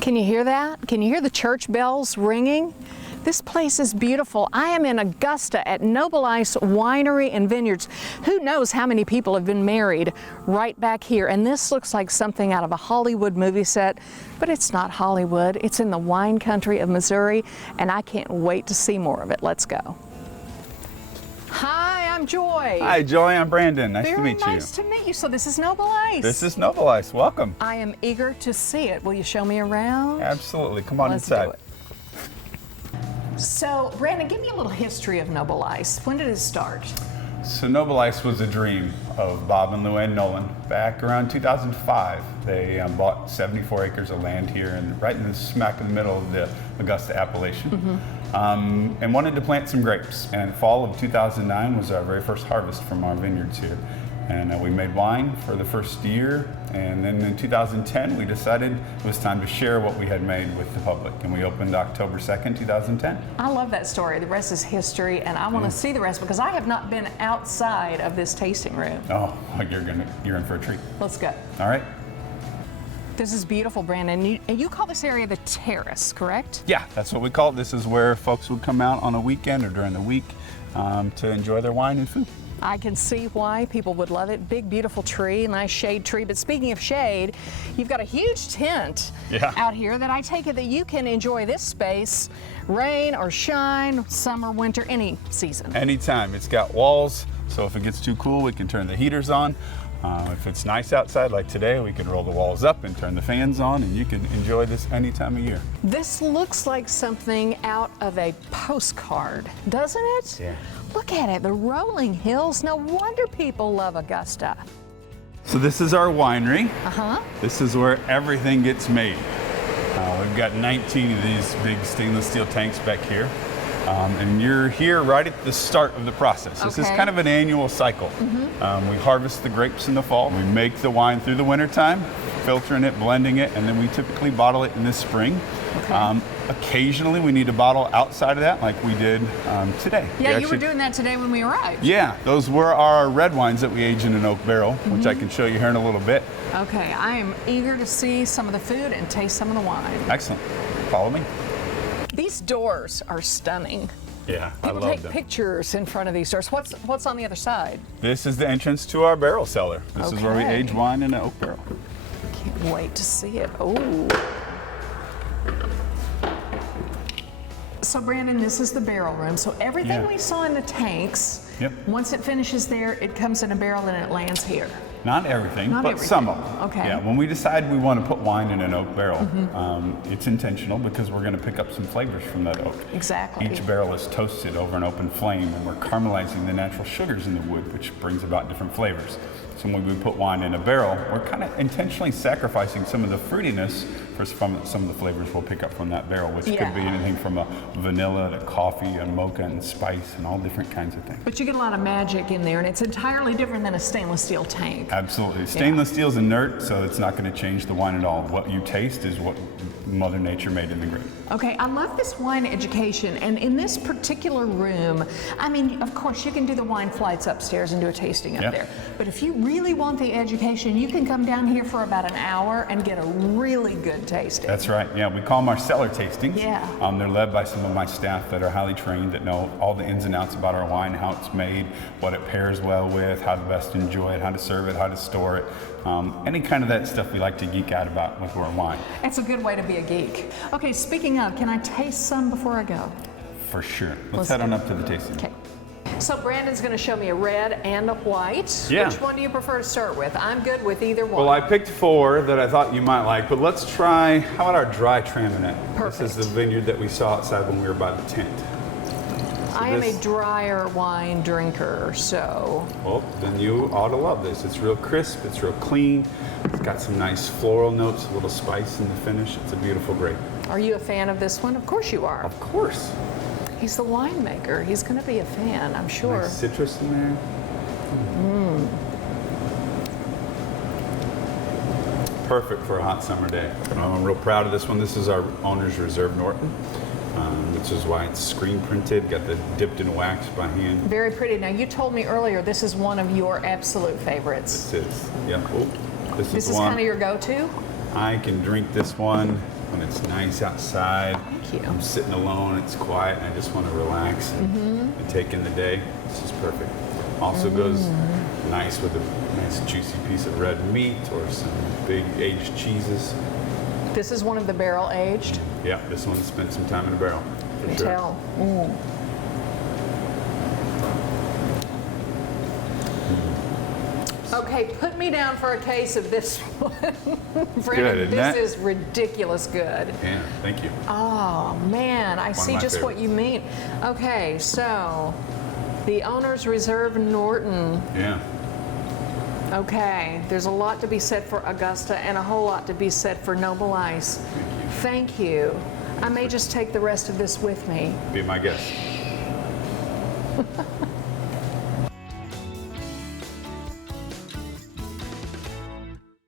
Can you hear that? Can you hear the church bells ringing? This place is beautiful. I am in Augusta at Noboleis Winery and Vineyards. Who knows how many people have been married right back here. And this looks like something out of a Hollywood movie set, but it's not Hollywood. It's in the wine country of Missouri, and I can't wait to see more of it. Let's go. Hi, I'm Joy. Hi, Joy. I'm Brandon. Nice to meet you. Very nice to meet you. So this is Noboleis. This is Noboleis. Welcome. I am eager to see it. Will you show me around? Absolutely. Come on Let's inside. do it. So, Brandon, give me a little history of Noboleis. When did it start? So Noboleis was a dream of Bob and Luann Nolan. Back around 2005, they bought 74 acres of land here and right in the smack in the middle of the Augusta Appellation, and wanted to plant some grapes. And fall of 2009 was our very first harvest from our vineyards here. And we made wine for the first year, and then in 2010 we decided it was time to share what we had made with the public, and we opened October 2nd, 2010. I love that story. The rest is history, and I want to see the rest because I have not been outside of this tasting room. Oh, you're in for a treat. Let's go. All right. This is beautiful, Brandon. You call this area the Terrace, correct? Yeah, that's what we call it. This is where folks would come out on a weekend or during the week to enjoy their wine and food. I can see why people would love it. Big, beautiful tree, nice shade tree. But speaking of shade, you've got a huge tent out here that I take it that you can enjoy this space, rain or shine, summer, winter, any season. Anytime. It's got walls, so if it gets too cool, we can turn the heaters on. If it's nice outside like today, we can roll the walls up and turn the fans on, and you can enjoy this any time of year. This looks like something out of a postcard, doesn't it? Yeah. Look at it, the rolling hills. No wonder people love Augusta. So this is our winery. This is where everything gets made. We've got 19 of these big stainless steel tanks back here. And you're here right at the start of the process. This is kind of an annual cycle. We harvest the grapes in the fall. We make the wine through the winter time, filtering it, blending it, and then we typically bottle it in the spring. Occasionally we need to bottle outside of that like we did today. Yeah, you were doing that today when we arrived. Yeah, those were our red wines that we age in an oak barrel, which I can show you here in a little bit. Okay, I am eager to see some of the food and taste some of the wine. Excellent. Follow me. These doors are stunning. Yeah, I People love take them. pictures in front of these doors. What's on the other side? This is the entrance to our barrel cellar. This is where we age wine in an oak barrel. Can't wait to see it. Oh. So Brandon, this is the barrel room. So everything we saw in the tanks, once it finishes there, it comes in a barrel and it lands here. Not everything, but some of them. Okay. Yeah, when we decide we want to put wine in an oak barrel, it's intentional because we're going to pick up some flavors from that oak. Exactly. Each barrel is toasted over an open flame, and we're caramelizing the natural sugars in the wood, which brings about different flavors. So when we put wine in a barrel, we're kind of intentionally sacrificing some of the fruitiness for some of the flavors we'll pick up from that barrel, which could be anything from a vanilla to coffee and mocha and spice and all different kinds of things. But you get a lot of magic in there, and it's entirely different than a stainless steel tank. Absolutely. Stainless steel is inert, so it's not going to change the wine at all. What you taste is what Mother Nature made in the grape. Okay, I love this wine education, and in this particular room, I mean, of course, you can do the wine flights upstairs and do a tasting up there. But if you really want the education, you can come down here for about an hour and get a really good tasting. That's right. Yeah, we call them our cellar tastings. Yeah. They're led by some of my staff that are highly trained, that know all the ins and outs about our wine, how it's made, what it pairs well with, how to best enjoy it, how to serve it, how to store it. Any kind of that stuff we like to geek out about with our wine. It's a good way to be a geek. Okay, speaking of, can I taste some before I go? For sure. Let's head on up to the tasting. Okay. So Brandon's going to show me a red and a white. Yeah. Which one do you prefer to start with? I'm good with either one. Well, I picked 4 that I thought you might like, but let's try, how about our dry Traminette? Perfect. This is the vineyard that we saw outside when we were by the tent. I am a drier wine drinker, so. Well, then you ought to love this. It's real crisp, it's real clean. It's got some nice floral notes, a little spice in the finish. It's a beautiful grape. Are you a fan of this one? Of course you are. Of course. He's the winemaker. He's going to be a fan, I'm sure. Nice citrus in there. Perfect for a hot summer day. I'm real proud of this one. This is our owner's Reserve Norton, which is why it's screen printed, got the dipped in wax by hand. Very pretty. Now, you told me earlier this is one of your absolute favorites. This is, yeah. Oh, this This is is one. kind of your go-to? I can drink this one when it's nice outside. Thank you. I'm sitting alone, it's quiet, and I just want to relax and take in the day. This is perfect. Also goes nice with a nice juicy piece of red meat or some big aged cheeses. This is one of the barrel aged. Yeah, this one spent some time in a barrel. You can sure. tell. Okay, put me down for a case of this one. Brennan, isn't this it? is ridiculous good. Yeah, thank you. Oh man, I see my just what favorites. you mean. Okay, so the Owner's Reserve Norton. Yeah. Okay, there's a lot to be said for Augusta and a whole lot to be said for Noboleis. Thank you. I may just take the rest of this with me. Be my guest.